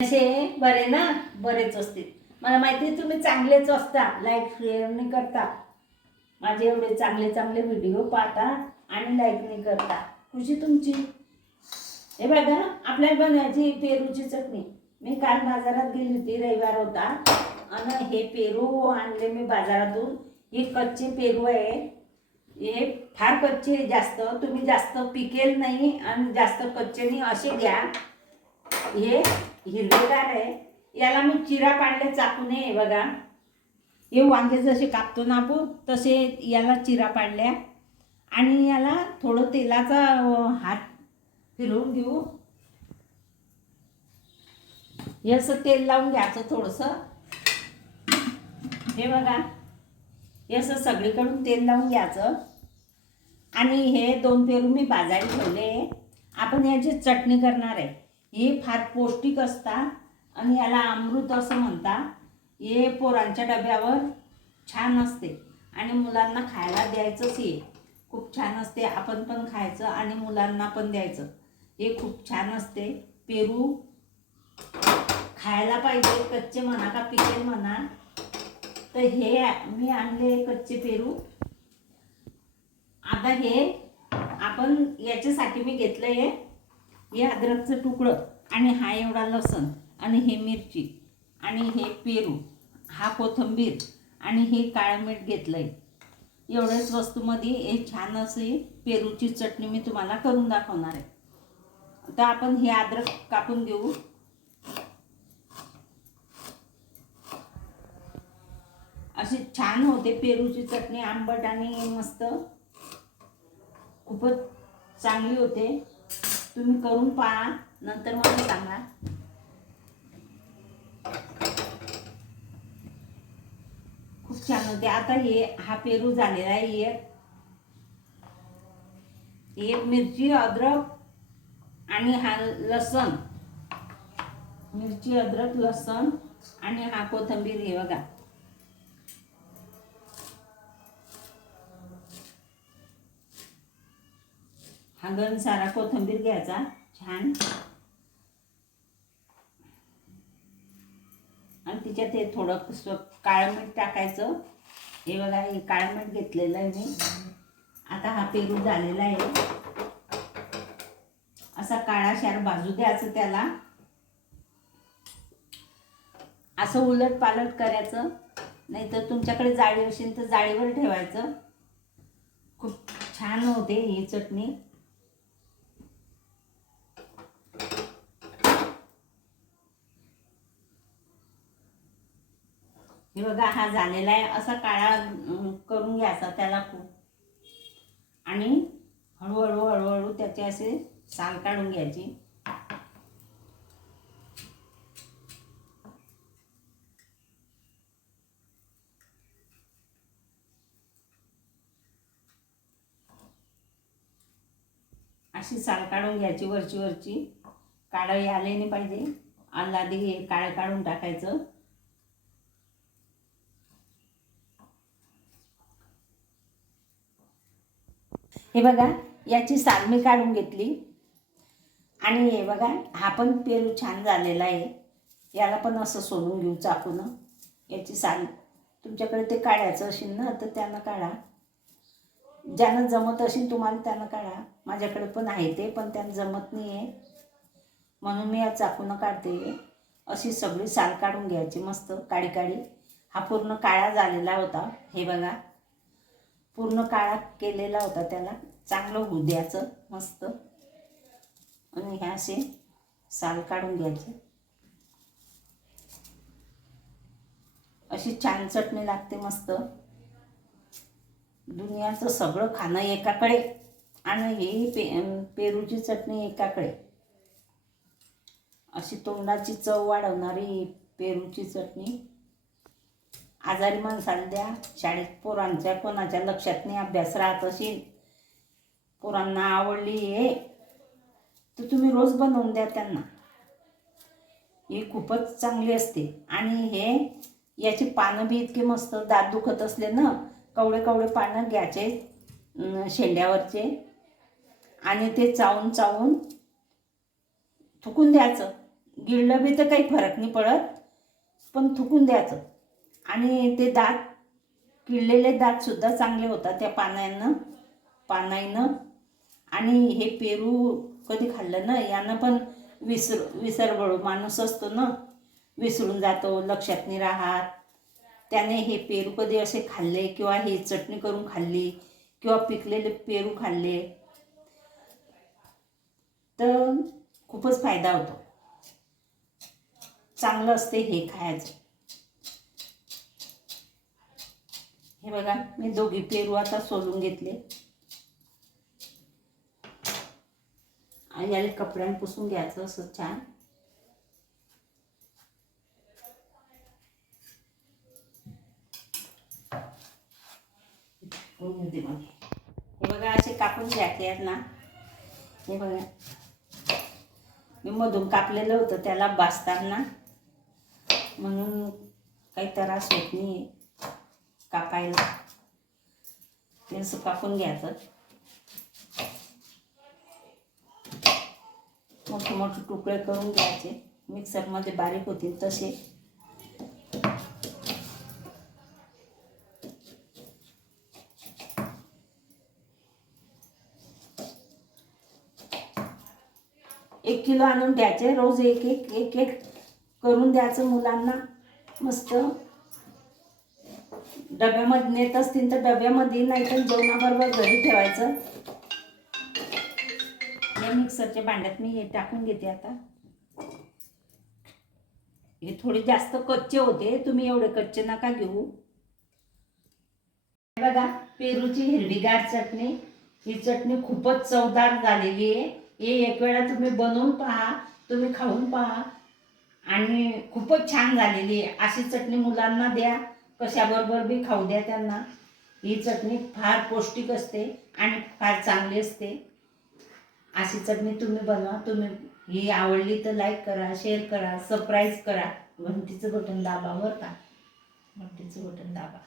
असे बरे ना, बरेच असतील. मला माहिती आहे तुम्ही चांगलेच असता, लाईक शेअर नाही करता, माझे एवढे चांगले चांगले व्हिडिओ पाहता आणि लाईक नाही करता. खुशी तुमची. हे बघा, आपल्याला बनवायची पेरूची चटणी. मी काल बाजारात गेली होती, रविवार होता, आणि हे पेरू आणले मी बाजारातून. हे कच्चे पेरू आहे, हे फार कच्चे जास्त, तुम्ही जास्त पिकेल नाही आणि जास्त कच्चे नाही असे घ्या. हे हिरवेगार आहे, याला मी चिरा पाडले चाकूने. बघा, हे वांगे जसे कापतो ना आपण तसे याला चिरा पाडल्या, आणि याला थोडं तेलाचा हात फिरवून घेऊ. हे असं तेल लावून घ्यायचं थोडंसं. हे बघा, हे असं सगळीकडून तेल लावून घ्यायचं. आणि हे 2 पेरू मी भाजायला ठेवले. आपण याची चटणी करणार आहे. हे फार पौष्टिक असतात आणि याला अमृत असं म्हणतात. हे पोरांच्या डब्यावर छान असते आणि मुलांना खायला द्यायचंच. हे खूप छान असते, आपण पण खायचं आणि मुलांना पण द्यायचं. हे खूप छान असते. पेरू खायला पाहिजे, कच्चे म्हणा का पिकेल म्हणा. तर हे मी आणले कच्चे पेरू. आता हे आपण याच्यासाठी मी घेतलंय हे अद्रकचं तुकडं, आणि हा एवढा लसूण, आणि हे मिरची, आणि हे पेरू, हा कोथिंबीर, आणि हे काळं मीठ घेतलंय. एवढ्याच वस्तूमध्ये हे छान अशी पेरूची चटणी मी तुम्हाला करून दाखवणार आहे. आता आपण हे अद्रक कापून घेऊ. अशी छान होते पेरूची चटणी, आंबट आणि मस्त, खूपच चांगली होते. तुम्ही करून पहा, नंतर मला सांगा. खूप छान होते. आता हा पेरू झालेला आहे. एक मिरची, अद्रक आणि हा लसण, मिरची, अद्रक, लसण आणि हा कोथिंबीर. हे बघा, हा गण सारा कोथिंबीर घ्यायचा छान, आणि तिच्यात हे थोडं काळं मीठ टाकायचं. हे बघा, हे काळं मीठ घेतलेलं आहे मी. आता हा पेरू झालेला आहे. असा काळा शार भाजू द्यायचं त्याला. असं उलट पालट करायचं, नाहीतर तुमच्याकडे जाळी असेल तर जाळीवर ठेवायचं. खूप छान होते ही चटणी. हे बघा, हा झालेला आहे. असा काळा करून घ्यायचा त्याला खूप, आणि हळूहळू हळूहळू त्याचे असे साल काढून घ्यायची. अशी साल काढून घ्यायची, वरची वरची. काळं आले नाही पाहिजे, आधी हे काळं काढून टाकायचं. हे बघा, याची साल मी काढून घेतली. आणि हे बघा, हा पण पेरू छान झालेला आहे. याला पण असं सोडून घेऊ चाकून. याची साल तुमच्याकडे ते काढायचं असेल ना तर त्यानं काढा. ज्यानं जमत असेल तुम्हाला त्यानं काढा. माझ्याकडे पण आहे ते, पण त्यानं जमत नाही आहे म्हणून मी या चाकूनं काढते. अशी सगळी साल काढून घ्यायची मस्त काळी काळी. हा पूर्ण काळा झालेला होता. हे बघा, पूर्ण काळा केलेला होता. त्याला चांगलं होऊ द्यायचं मस्त, आणि ह्या असे साल काढून घ्यायचे. अशी छान चटणी लागते मस्त. दुनियाचं सगळं खाणं एकाकडे, आणि ही पेरूची चटणी एकाकडे. अशी तोंडाची चव वाढवणारी पेरूची चटणी. आजारी माणसाला द्या, शाळेत पोरांच्या कोणाच्या लक्षात नाही अभ्यास राहत असेल, पोरांना आवडली हे, तर तुम्ही रोज बनवून द्या त्यांना. ही खूपच चांगली असते. आणि याची पानं बी इतके मस्त. दात दुखत असले ना, कवडे कवडे पानं घ्यायचे शेंड्यावरचे, आणि ते चावून चावून थुकून द्यायचं. गिळलं बी तर काही फरक नाही पडत, पण थुकून द्यायचं. आणि ते दात, किडलेले दातसुद्धा चांगले होतात त्या पानानं. आणि हे पेरू कधी खाल्लं ना, यानं पण विसरगळू माणूस असतो ना, विसरून जातो, लक्षात नाही राहत. त्याने हे पेरू कधी असे खाल्ले किंवा ही चटणी करून खाल्ली किंवा पिकलेले पेरू खाल्ले तर खूपच फायदा होतो. चांगलं असते हे खायचं. हे बघा, मी दोघी पेरू आता सोलून घेतले. आणि याला कपड्याने पुसून घ्यायचं असं छान. हे बघा, असे कापून घ्यायचे आहेत ना. हे बघा, मी मधून कापलेलं होतं त्याला भाजताना, म्हणून काही त्रास होत नाही कापायला. ते असं कापून घ्यायचं. मोठे मोठे तुकडे करून घ्यायचे, मिक्सरमध्ये बारीक होतील तसे. एक किलो आणून द्यायचे, रोज एक एक एक एक करून द्यायचं मुलांना. मस्त डब्यामध्ये नेत असतील तर डब्यामध्ये, नाही तर जेवणाबरोबर घरी ठेवायचं. या मिक्सरच्या भांड्यात मी हे टाकून घेते आता. हे थोडे जास्त कच्चे होते, तुम्ही एवढे कच्चे नका घेऊ. बघा, पेरूची हिरवीगार चटणी. ही चटणी खूपच चवदार झालेली आहे. हे एक वेळा तुम्ही बनवून पहा, तुम्ही खाऊन पहा, आणि खूपच छान झालेली आहे. अशी चटणी मुलांना द्या, कशाबरोबर बी खाऊ द्या त्यांना. ही चटणी फार पौष्टिक असते आणि फार चांगली असते. अशी चटणी तुम्ही बनवा. तुम्ही ही आवडली तर लाईक करा, शेअर करा, सबस्क्राईब करा, घंटीचं बटन दाबा बरं का, घंटीचं बटन दाबा.